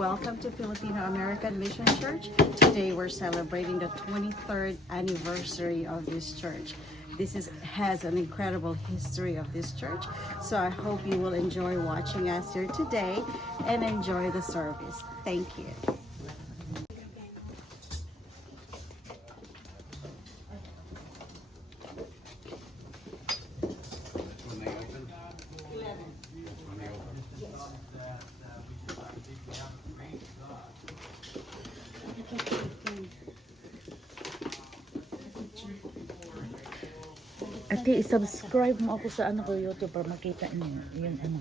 Welcome to Filipino American Mission Church. Today we're celebrating the 23rd anniversary of this church. This is has an incredible history of this church. So I hope you will enjoy watching us here today and enjoy the service. Thank you. Ate, subscribe mo ako sa ano ko YouTube para makita niyo yung ano.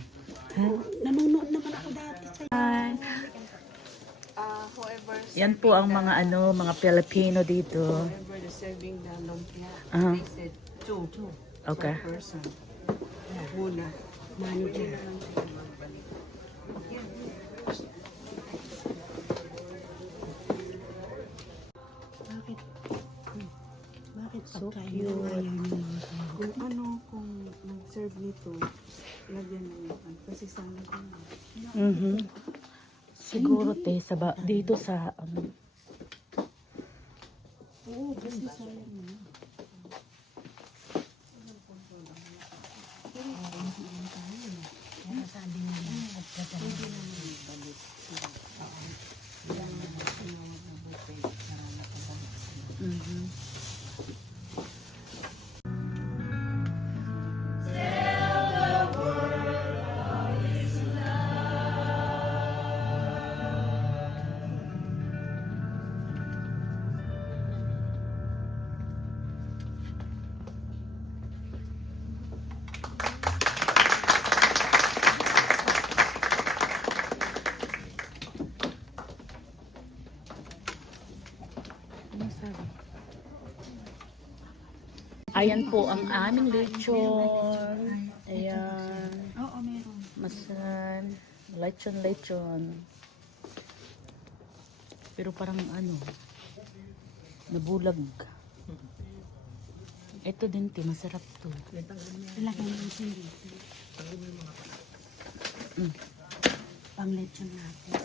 Nanonood naman ako dati sa Hi. Uh, whoever Yan po ang mga ano, mga Pilipino dito. whoever is serving the lumpia, Aha. they said two, two Okay. per person. Manager. Bakit? Hmm. Bakit So pagkain ayaw niyo mga tao? Kung ano, kung nag-serve nito, lagyan mo yan. Kasi sana ko Mhm. Siguro te sa ba, dito sa ano. Oo, kasi sayang mo. Mhm. Ayan po ang aming lechon. Ayan. Oo, meron. Masan. Lechon, lechon. Pero parang ano, nabulag. Ito din, ti, masarap to. Mo yung sindi. Mm. Pang lechon natin.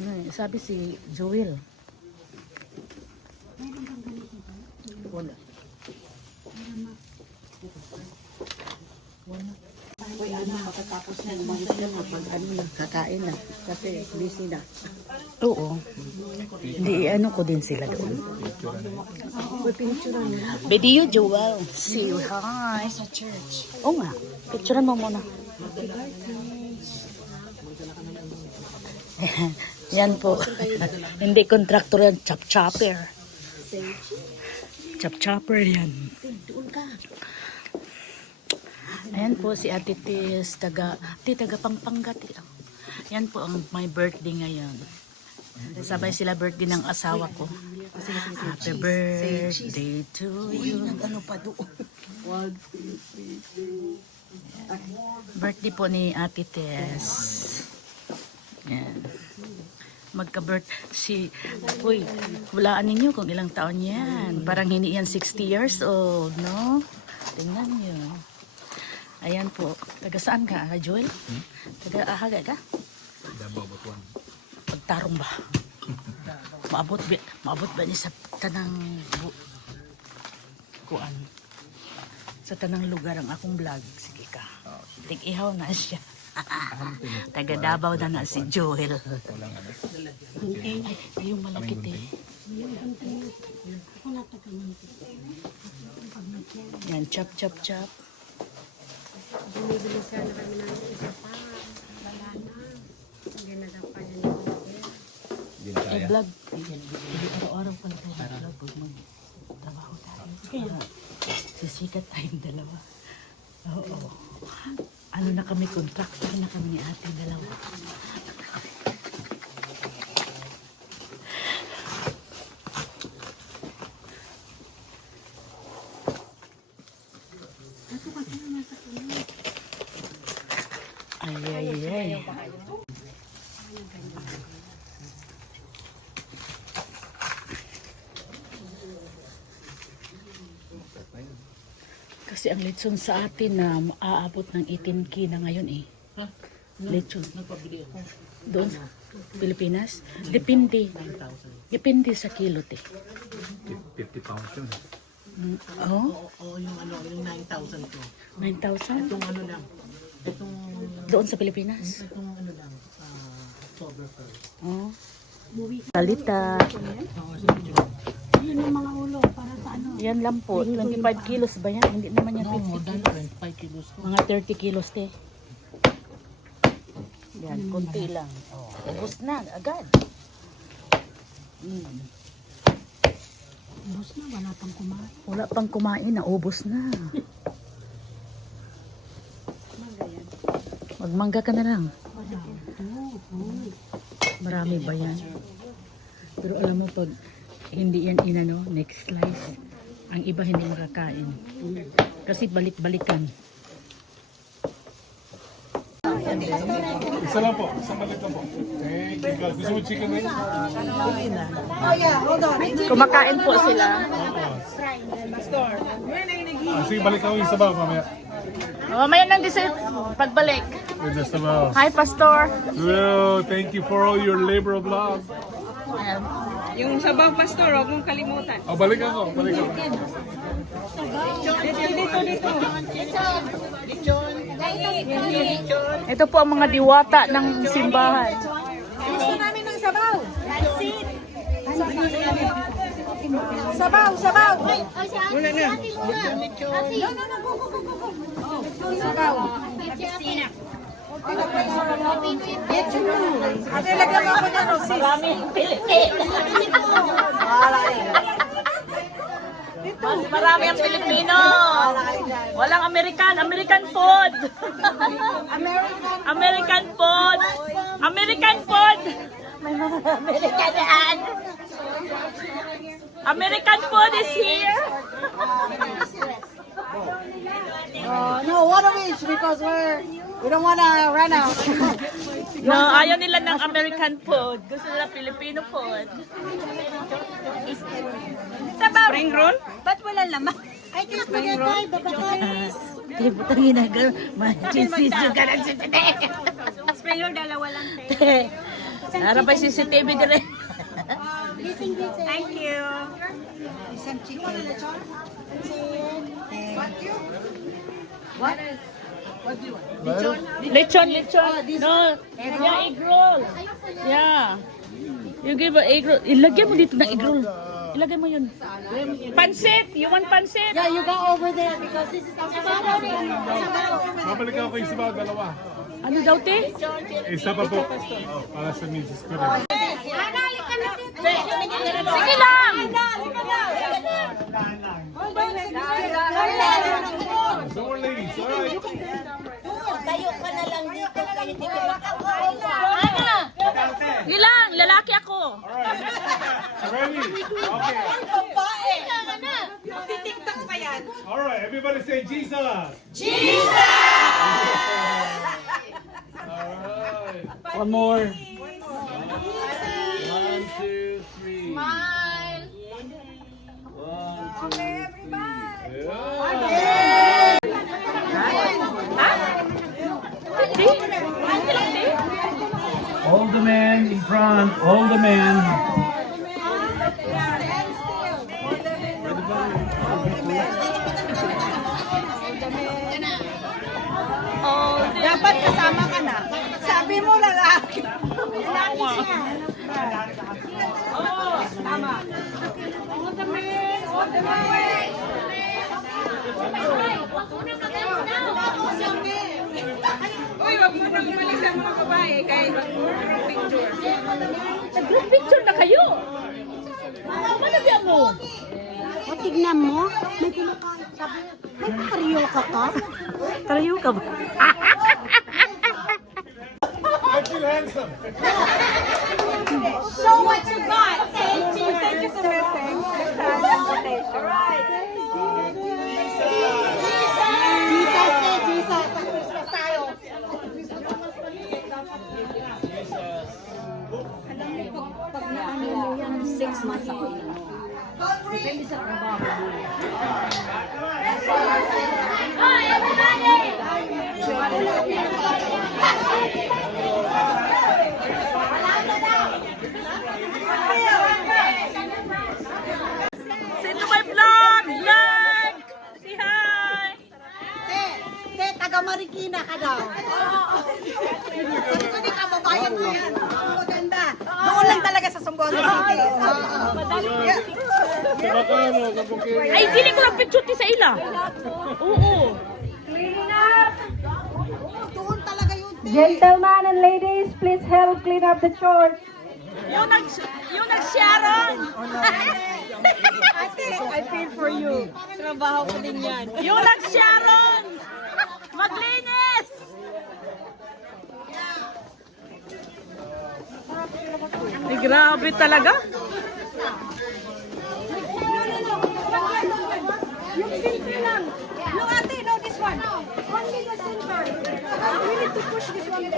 Ano eh, sabi si Joel. Ba? Wala. Uy, ano, pagkatapos na umalis na, pag ano kakain na. Kasi busy na. Oo. Hindi, ano ko din sila doon. Video, Joel. See you. Hi. Sa church. Oo nga. Picturean mo muna. yan po. Hindi contractor yan. Chop-chopper. Chop-chopper yan. Doon ka. Ayan po si Ate Tis, taga, ti, taga Pampanga. Yan po ang my birthday ngayon. Sabay sila birthday ng asawa ko. Happy birthday to you. Ano pa doon? Birthday po ni Ate Tess. Yan. Magka-birth si Uy, hulaan ninyo kung ilang taon yan. Parang hindi yan 60 years old, no? Tingnan nyo. Ayan po. Taga saan ka, ah, Joel? Taga Ahaga ka? Davao, Butuan. Pagtarong ba? Maabot ba, maabot ba ni sa tanang bu- kuan? Sa tanang lugar ang akong vlog. Sige ka. Tig-ihaw na siya. Taga Davao na na si Joel. Ay, yung malakit eh. Na Yan, chop, chop, chop. Bumibili sana kami ng isa pa. Wala na. Hindi na daw kaya ni Google. Hindi na Eh, kaya. vlog. Hindi araw-araw pala tayo vlog. Pag mag-trabaho tayo. Sisikat tayong dalawa. Oo. Ano na kami, contractor na kami ni ate dalawa. Ay, ay, ay. Kasi ang lechon sa atin na aabot ng 18k na ngayon eh. Ha? Lechon. Nagpabili ako. Doon sa Pilipinas. Depende. 9,000. Depende sa kilo, te. 50 pounds yun. Mm, Oh, Oo, oo, yung ano, yung 9,000 ko. 9,000? Itong ano lang. Itong, Doon sa Pilipinas? itong ano lang. ah, October 1st. Oh. Talita. Oo, sige, sige. Yun yung mga ulo para sa ano. Yan lang po. 25 kilos ba yan? Hindi naman yan No, more 50 than kilos. 25 kilos ko. Mga 30 kilos, te. Yan, konti lang. Ubos na, agad. Mm. Bus na, wala pang kumain. Wala pang kumain, naubos na. Magmangga ka na lang. Marami ba yan? Pero alam mo pag hindi yan inano, next slice, ang iba hindi makakain. Kasi balik-balikan. Isa lang po, isang maliit lang po. Thank you guys. Gusto mo chicken wings? Kumakain po sila. Ah, sige, balik ako yung sabaw mamaya. Mamaya nang dessert, pagbalik. With the sabaw. Hi, Pastor. Well, thank you for all your labor of love. Ayan. Yung sabaw pastor, huwag mong kalimutan. Oh, balik ako, balik ako. Ito po ang mga diwata ng simbahan. Gusto namin ng sabaw. Sabaw, sabaw. Wala na. Sabaw. Ate, lagyan ng rosis. Mas marami ang Pilipino. Walang American. American food. American food. American food. May mga American yan. American food is here. Uh, no, one of each because we're we don't want to run out. No, ayaw nila ng American food. Gusto nila Filipino food. Sabaw. Spring roll? Ba't wala laman? Ay, kaya pagkakay, babakay. Libutang ginagal. Machinsisyo ka ng CCTV. Spring roll, dalawa lang. Para pa CCTV dire. Thank you. Isang chicken. Lechon, lechon. No, yeah, egg roll. Yeah. You give a egg roll. Ilagay mo dito ng egg roll. Ilagay mo yun. Pansit! You want pansit? Yeah, you go over there because this is our. Babalik ako yung sabaw, dalawa. Ano daw, te? Isa pa po. Oh, para sa misis ko rin. Sige lang! So, more ladies, alright. Sige lang, ako. Ready? Okay. TikTok pa yan. Alright, everybody say Jesus. Jesus! Alright. One more. One, two, three. Smile. One, two, three. Di? Hindi lang, di? All the men in front, all the men. Dapat kasama ka na. Sabi mo lalaki. Tama. All the men, all the men. Uy, wag mo umalis ang mga babae kaya mag-picture. Nag-group picture na kayo. Manabyan mo. O, tignan mo. May kinakain. Sabi, may karyoka ka? Tarayo ka ba? Show what you got. Thank you. Thank you for listening. All right. Jesus eh, Jesus. Sa Christmas tayo. Alam mo, pag, pag naano mo yan, six months ako. Depende sa trabaho mo. taga Marikina ka daw. Sabi ko di kababayan mo yan. Ang maganda. Doon lang talaga sa Sambonga City. Ko lang picture ti sa ila. Oo. Doon talaga yun. Gentlemen and ladies, please help clean up the church. Yung nag yung nag-Sharon. Ate, I feel for you. Trabaho ko din yan. Yung nag-Sharon. Maglinis. Ay, grabe talaga. Yung silver lang. No, ate, no, this one. Only the silver. We need to push this one.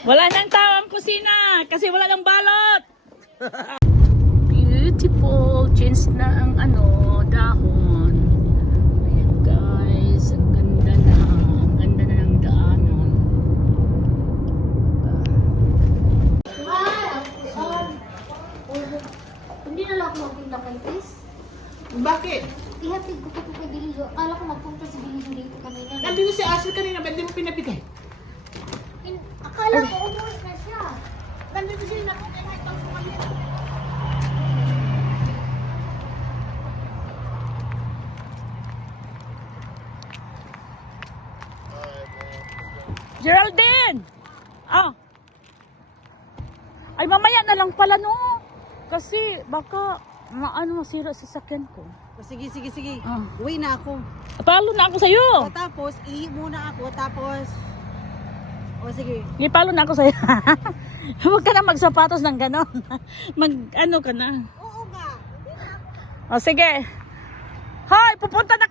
Wala nang tao ang kusina kasi wala nang balot. Beautiful. Change na ang ano, dahon. Ayan guys, ang ganda na. Ang ganda na ng daanan. Hindi na lang ako magpunta kay Chris. Bakit? Ihatid ko pa po kay Bilijo. Akala ko magpunta si Bilijo dito kanina. Nandito si Ashley kanina, ba't di mo pinapigay? Akala ko umuwi na siya. Nandito siya na kung kailangan itong kumalit. Geraldine! Ah! Ay, mamaya na lang pala, no? Kasi, baka, maano masira sa sakyan ko. Sige, sige, sige. Ah. Uwi na ako. Palo na ako sa'yo. O tapos, i muna ako. Tapos, o sige. Ipalo na ako sa'yo. Huwag ka na magsapatos ng ganon. Mag, ano ka na. Oo nga. O, sige. Hoy, pupunta na